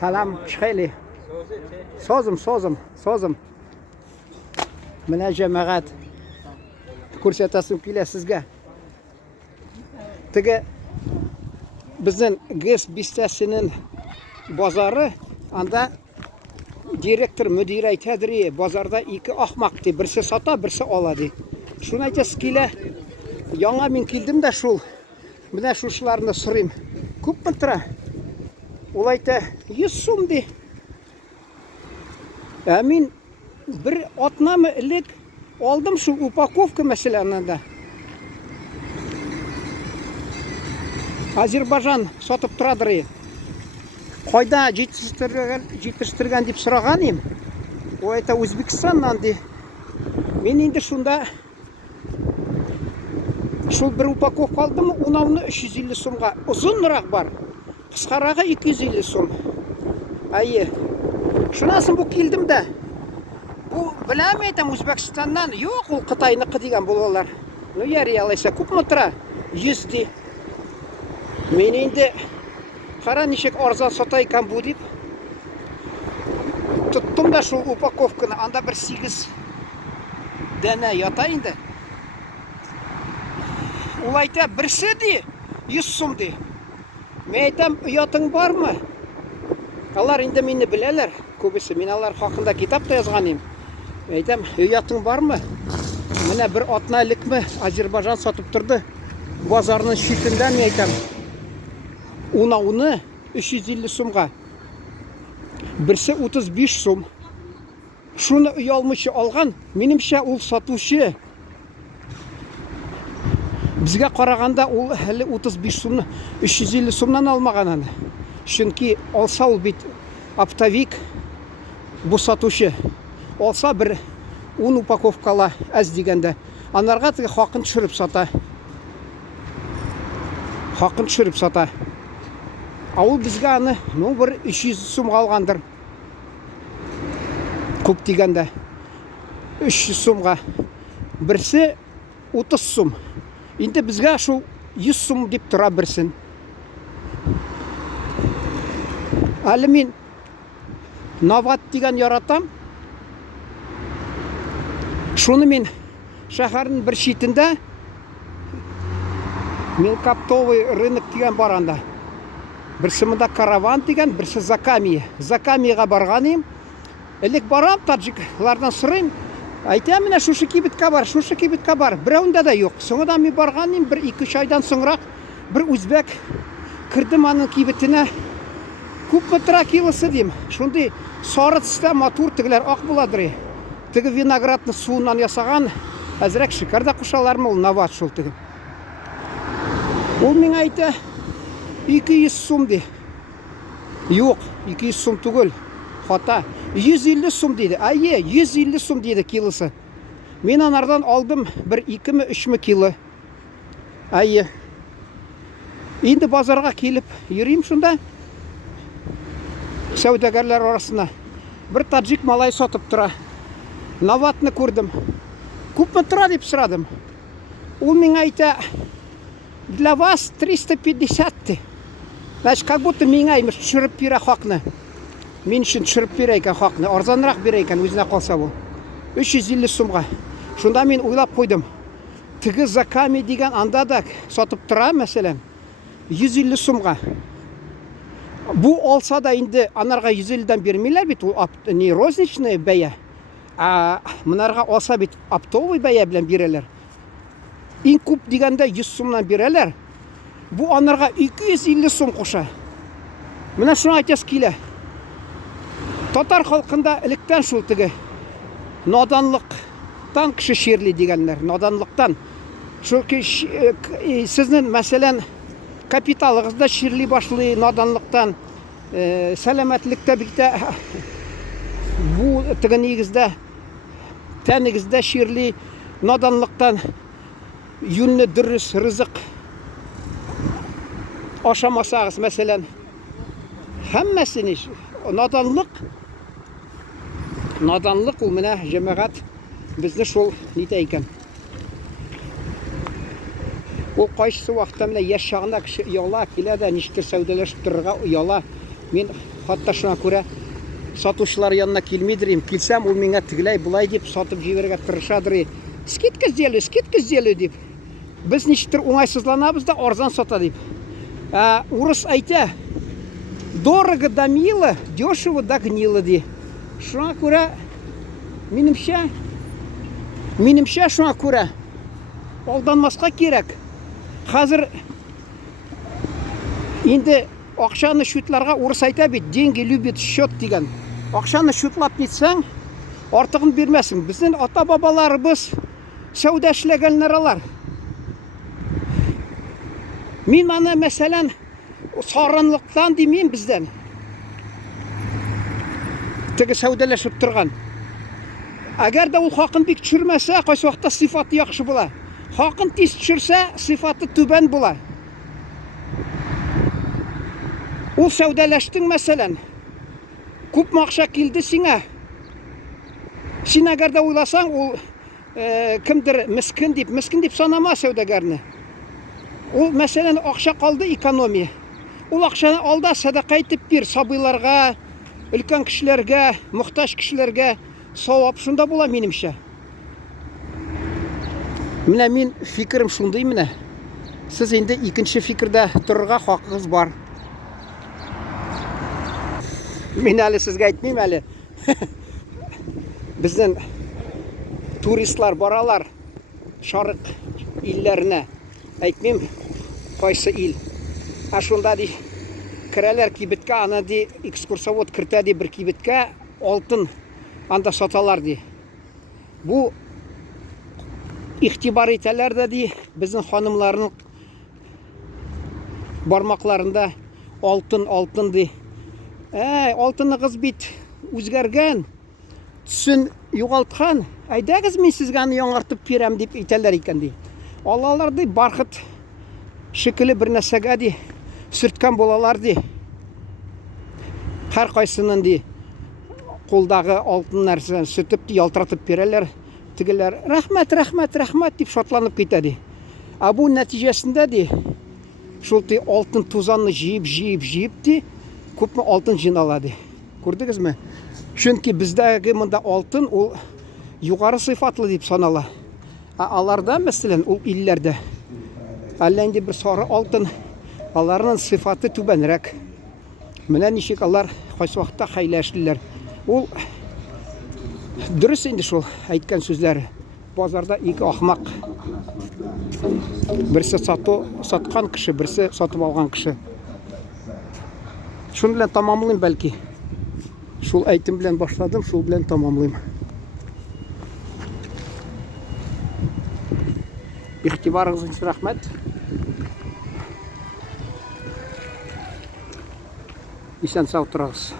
Salam çıkaylı. Sozum. Mine cemaat. Kursatasım kile sizge. Tige bizden GES bistesinin bozarı anda direktör müdür aytadri bozarda iki ahmaktı. Birisi sata, birisi oladı. Şunu aytasiz kile yana men keldim de şul. Mine şuşlarını sırayım. Köp mü tıra? Ol ayta 100 so'm de. Min bir atnamı ilk aldım şu upakovka meselelerde. Azerbaycan satıp turadır. Qayda жетіштірген деп сұраған ем. O ayta O'zbekistondan de. Men endi shunda şu bir upakovka aldım, unavni 350 so'mga. Uzunroq bor. Qisqarog'i 250 so'm. Ayy. Şunasın bu keldim de. Bu bilamaytam O'zbekistondan yo'q, u Xitoyniki degan bo'lganlar. No yari alaysa ko'pmi tura? 100 de. Men endi qara nechik arzon sotay ekan bu deb tutdim da shu upakovkani anda bir 8 dana yota endi. U ayta birsi de 100 so'm de. Men aytam uyating bormi? Alар endi meni bilalar. Ko'bisi men alар haqida kitobda yozgan edim. Aytam, uyating bormi? Mana bir otnalikmi Ozarbayjon sotib turdi. Bozorning shitidan men aytam. Unavni 350 so'mga. Birisi 35 so'm. Shuni uy olmishi olgan, menimcha u sotuvchi bizga qaraganda u hali 35 so'mni 350 so'mdan olmagan ana. Chunki olsa ul bit optovik bu sotuvchi. Olsa bir 10 upakovkala az deganda anarga haqin tushirib sota. Ул bizga ani bir 300 so'm olgandir. Ko'p deganda 300 so'mga. Birsi 30 so'm. Endi bizga shu 100 so'm deb tura birsin. Hali men Novat degan yaratam. Shuni men shaharning bir chetida Melkoptovoy rынок degan bor anda. Birisi munda karavan degan, birisi Zakamiya. Zakamiyaga borganim. Ellik baram tajiklardan so'rayim. Aytam, mana shu kibitga bor. Birovunda da yo'q. So'ngidan men borganim bir 2-3 oydan so'ngroq bir o'zbek kirdim aning kibitine. Ko'pmi tura kilosi deyim. Shunday sori tusda motor tigilar oq bo'ladiri. Tigi vinogradni suvidan yasagan azrak shikarda qo'shalarmi ul Novat shul tigi. Ul menga ayta 200 so'm de. Yo'q, 200 so'm tugul. Xata 150 so'm dedi. Ayye, 150 so'm dedi kilosi. Men anardan aldım bir 2 mi 3 mi kilo. Ayye. Endi bozorga kelib yurayim shunda. Savdogarlar orasida bir tajik malay sotib tura. Navatni ko'rdim. Ko'pmi tura deb so'radim. U menga ayta, "Для вас 350 de." Значит, как будто menga aymish tushirib bera haqni. Men uchun tushirib bera ekan haqni, arzonroq bera ekan o'zina qolsa bu. 350 so'mga. Shunda men o'ylab qo'ydim. Tigi Zakami degan andada sotib tura masalan 150 so'mga. Bu olsa da endi anarga 150 dan bermaylar bit, u ne roзничный baya. Bunlarga olsa bit optovoy baya bilan beralar. Eng ko'p deganda 100 so'mdan beralar. Bu anarga 250 so'm qo'sha. Mana shuni aytasiz kile. Tatar xalqында ilikdan shul tigi nodonlikdan kishi sherli deganlar, nodonlikdan. Chunki sizning masalan kapitalingizda sherli boshli nodonlikdan, salomatlikda bitta bu tigi negizda taningizda sherli nodonlikdan yunni durus rizq aşamasanız mesela hammasini nodonlik u mana jamoat bizni shol nita ekan. U qaysi vaqtda mana yashag'anda kishi uyoqlar keladi, nechta savdolashib turgan uyoqlar Мен хатта шуңа күрә сатучылар янына килмидер, килсәм, ул миңа тегеләй булай дип сатып җибәрергә тырышадыр. Скидка сделаю дип. Без ничектер уңайсызланабыз да арзан сата дип. Урыс әйтә, дорого да мило, дешево да гнило ди. Шуңа күрә минемчә шуңа күрә алданмаска кирәк. Хәзер инде акчаны шутларга урыс әйтә бит, деньги любит счет дигән. Акчаны шутлап нитсәң, артыгын бирмәсең. Безнең ата-бабаларыбыз сәүдә эшләгәннәр алар. Мин аны мәсәлән сарынлыктан димим бездән. Теге сәүдәләшеп торган. Әгәр дә ул хакын бик төшермәсә, кайсы вакытта сыйфаты яхшы була. Хакын тиз төшерсә, сыйфаты түбән була. Ул сәүдәләштең мәсәлән. Күп акча килде сиңа. Син әгәр дә уйласаң, ул кемдер мискин дип санама сәүдәгәрне. Ул мәсәлән акча калды экономия. Ул акчаны алда садака итеп бир сабыйларга, өлкән кешеләргә, мохтаҗ кешеләргә савап шунда була минемчә. Менә мин фикерем шундый менә. Сез инде икенче фикердә торырга хакыгыз бар. Мин әле сезгә әйтмим әле. Безнең туристлар баралар шарык илләренә. Әйтмим, кайсы ил. Шунда ди керәләр кибеткә, аны ди экскурсовод кертә ди бер кибеткә, алтын анда саталар ди. Бу игътибар итәләр дә ди, безнең ханымларның бармакларында алтын ди. Алтыныгыз бит үзгәргән, төсен югалткан. Әйдәгез, мин сезгә аны яңартып бирәм дип әйтәләр икән ди. Алалар ди бархыт шикелле бер нәрсәгә ди сөрткән булалар ди. Һәр кайсының ди кулдагы алтын нәрсәне сөртеп ялтыратып бирәләр. Тегеләр рәхмәт дип шатланып китә ди. Бу нәтиҗәсендә ди шул алтын тузанны җыеп ди күпме алтын җыйнала ди. Күрдегезме? Чөнки бездәге монда алтын ул югары сыйфатлы дип санала. Аларда мәсәлән ул илләрдә әллә инде бер сары алтын, аларның сыйфаты түбәнрәк. Менә ничек алар кайсы вакытта хәйләшлеләр. Ул дөрес инде шул әйткән сүзләре. Базарда ике ахмак. Берсе саткан кеше, берсе сатып алган кеше. Шуны белән тамамлыйм бәлки. Шул әйтем белән башладым, шул белән тамамлыйм. İhtibарыңыз өчен рәхмәт. Исән сау торыгыз.